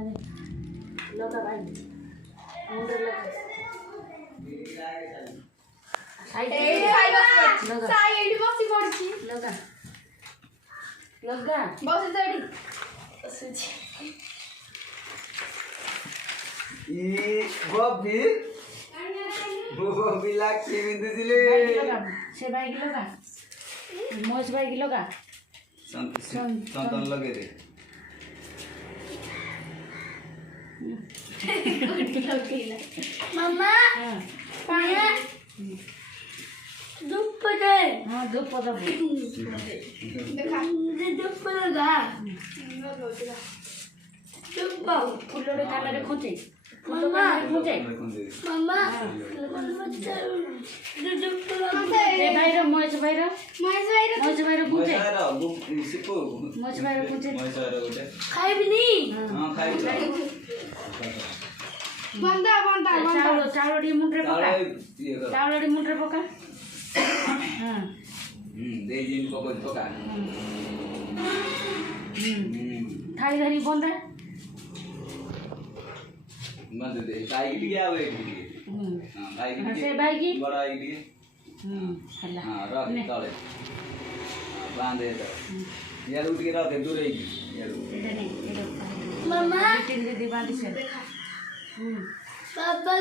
लगा भाई मुंडे लगा साइड लगा साइड बसी पड़ची लगा लगा बस तड़ी बसुची ई बबी बबी लागी बिंदु दिले से बाइक लगा मोज बाइक लगा संतन लगे दे मम्मा पाया धूप दे हां धूप दे देखा धूप लगा धूप फुलोड़े काला रे खोचे फुलो काला रे खोचे मम्मा धूप लगा ए भाई रे मोज भाई रे खोचे सिपो मोज भाई रे खोचे गोटे खाई भी नहीं हां खाइ बंदा चावड़ी मुंडरे पका ये कर चावड़ी मुंडरे पका हां दे जिन को पका थाली धरी बंदा बंद दे काई की आवे की हां भाई की से भाई की बड़ा आई की हल्ला हां रख तले बांधे दे यार उठ के रख दूर ही यार इधर नहीं इधर मम्मा तीन दे बांधी से पापा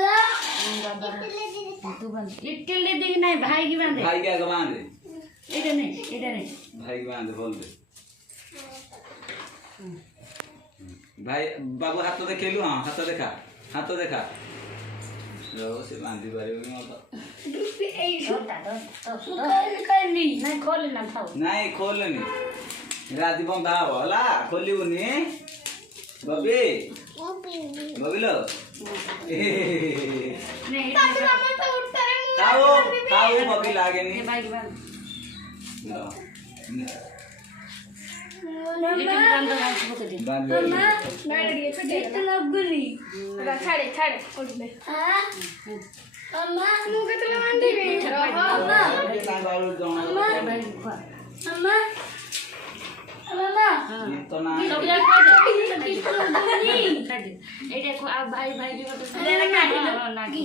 तू बंद इटली दी नहीं भाई की बांधे भाई क्या बांधे इधर नहीं भाई बांधे बोल दे भाई बाबू हाथ तो देखेलु हां हाथ देखा रो से बांधी बारे में मत नहीं खोल ना खाओ नहीं खोलनी राती बंधा होला खोलिबुनी बबी बबिलो नहीं खाओ बबी लागे नहीं भाई की बांध मम्मा बांध मम्मा इतना गुली छाड़े उठ ले हां मम्मा मुझे तो मांडी गई मम्मा मम्मा मम्मा तो ना सब यार ए देखो अब भाई की बात ना की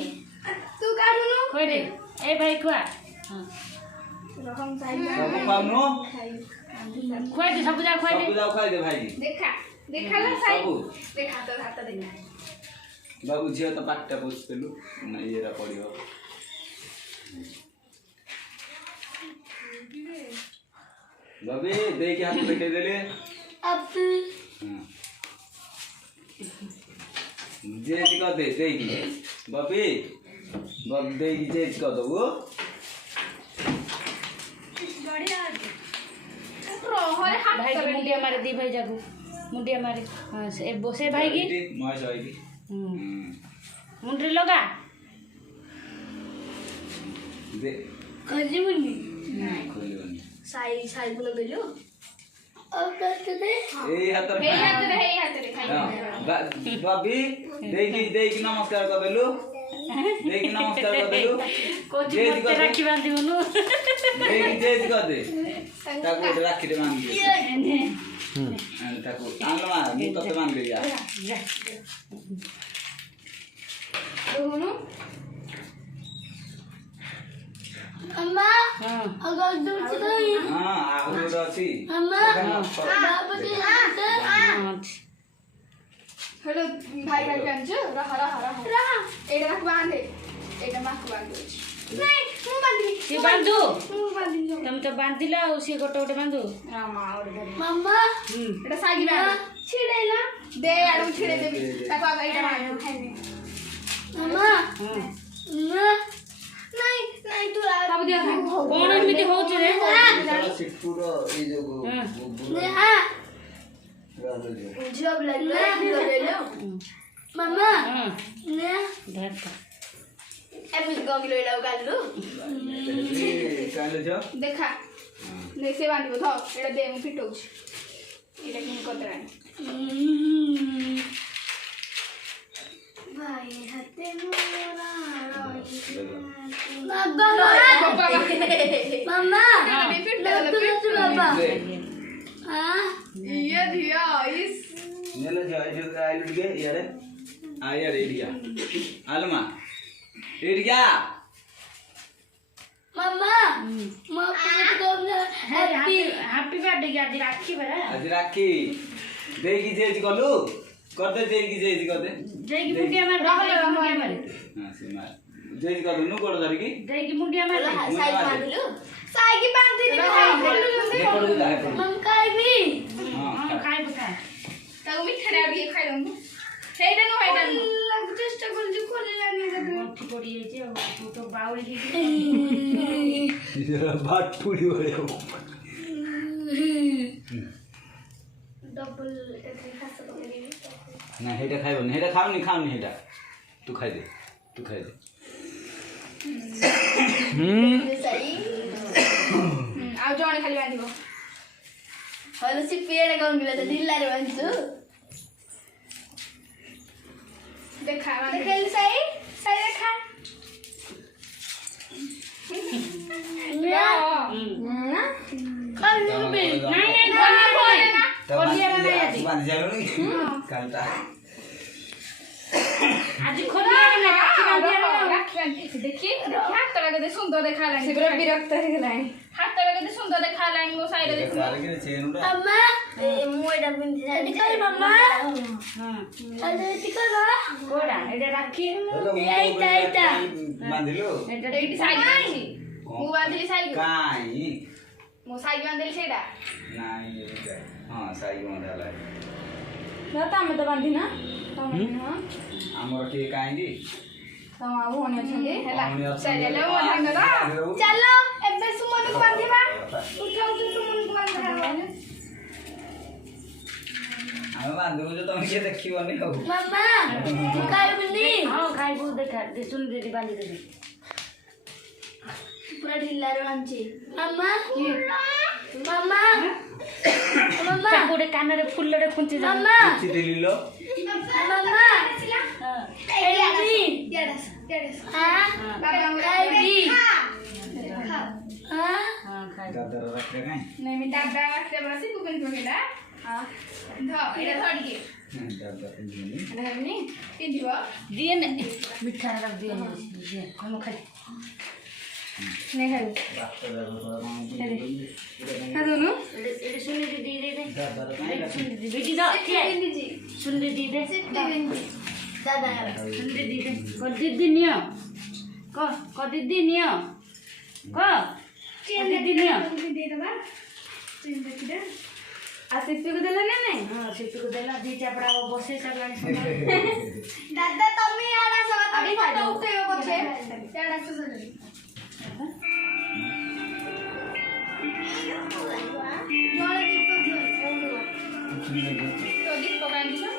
तू काढू नो खोई दे ए भाई खुआ हां रकम साइड सब खानु खोई दे सब जा खोई दे खाई दे भाई देखा ला साइड देखा तो हाथ देखा बाबू झियो तो पाटटा पोछपेलु ना येरा पडियो बबी देख हाथ देखे देले अब जे को दे देख बबी बब देख जे को दो बढ़िया रोहरे हाथ भाई की मुंडिया मारे दी भाई जागू मुंडिया मारे हां से बोसे भाई की मय सही की मुंडरे लगा दे खजी मुनी नहीं खोलिबनी साई बोल देलो और करते दे ए हाथ रे बबी देख नमस्कार कर देलु देख नमस्कार कर देलु कोची मत राखी बांधी मनु देख जे कर दे ताको राखी दे मान दे ताको आंगला मु तो मान ले जा दोनों अम्मा हां अगर दूर से हां आहुर अछि अम्मा बाबू के हाथ हेलो भाई कांजो रहा एडा रख बांधे एडा माक बांधो नहीं मु बांधी से बांधू मु बांधी तुम तो बांधिला उसी गोटे बांधू मामा और मम्मा एडा सागी बांध छिड़ेला दे आडू छिड़े देबी ताको आगा एडा बांध मम्मा नहीं तू सब दिया कोन एमिति होछ रे सिटपुरो ए जो हां जॉब लगला ले लो मम्मा ने धर एमिस गंगलो एडा गालु काले जो देखा ने से बांधिबो थ एडा दे मु फिटौछ एडा किन कतरा भाई हाथे मोरा मम्मा बाबा हां ये दिया इस नेले आई लुट गए यार आ यार एरिया आलमा एरिया मम्मा हैप्पी बर्थडे की आज राखी बरा आज राखी देगी जेज गलु कर दे देगी जेज कर दे जय की मुंडिया मार मुंडिया मार हां से मार जेज कर नु कोड धर की जय की मुंडिया मार साई की बांधिलु मम खाइबी हां खाई बता ताको मिठा डाल के खाइ लमु हेइडा न हेइडा लग चेष्टा करली खोलिलानी मोठी पड़ी है जे तो बाउल की बाट पूरी हो गया डबल एथि खास करली ना हेडा खाइबो ना हेडा खाऊ नि हेडा तू खाइ दे सही आ जणे खाली बांधिबो हलो सी पेड़ गाउन गेला त ढिल्ला रे बांधछु देखा देखेल सही देखा बांध जालो नि कालता आज खोलिया ना राखी देखि हाथ लगे सुंदर देखा लाइन शिवर विरक्त हे लाइन हाथ लगे सुंदर देखा लाइन मो साइड देखो सारे के चेनुडा अम्मा मोइडा बिंदी निकल मम्मा हां अरे निकल कोडा एडा राखी एटा बांधिलो एटी साइड बांधी मु बांधिली साइड काई मो साइड बांधिली सेडा नाही हां साई बांधाला न तमे तो बांधी ना तमे हां हमर के काई तम आ भोनी अछंदी हैला भौणी अछंदी। चलो मो धांग ना चलो एबे सुमन को बांधीबा उठाउ तो सुमन को बांधा हम बांधबो जो तुम के देखिबो नि हो मम्मा काय बिंदी हां खाई बु देखा दे सुन दे बांधी दे पूरा ढिल्ला रे बांधी मम्मा मम्मा मम्मा कोडे कान रे फुल्ल रे कुंची जा मम्मा कुछ दिलिलो मम्मा हां एडी हां काय भी हां हां खाई दादर रखले काई नहीं मैं दादा से बड़ा सी कुकन को गेला हां ध एडा थोड़ी के दादर इंजनी रहनी तिंदिबो दिए ने मिठा रख दिए हम खाई नहीं है डॉक्टर दादर दोनों एडे सुन दे दे दादर सुन दे बेटी जा बिंदी जी सुन दे दे सिट्टी बिंदी दादा सुन दे को दीदी नियो को दीदी नियो को दीदी नियो दे दबा चेंज देखिदा आसिफ को देला ना नहीं हां सिट्टी को देला दी चापड़ा बसे सगळी दादा तुम्ही आडा सगळा तरी फोटो उठेव पछे त्याडा सगळी जोळे दीप तो दीप बांधिला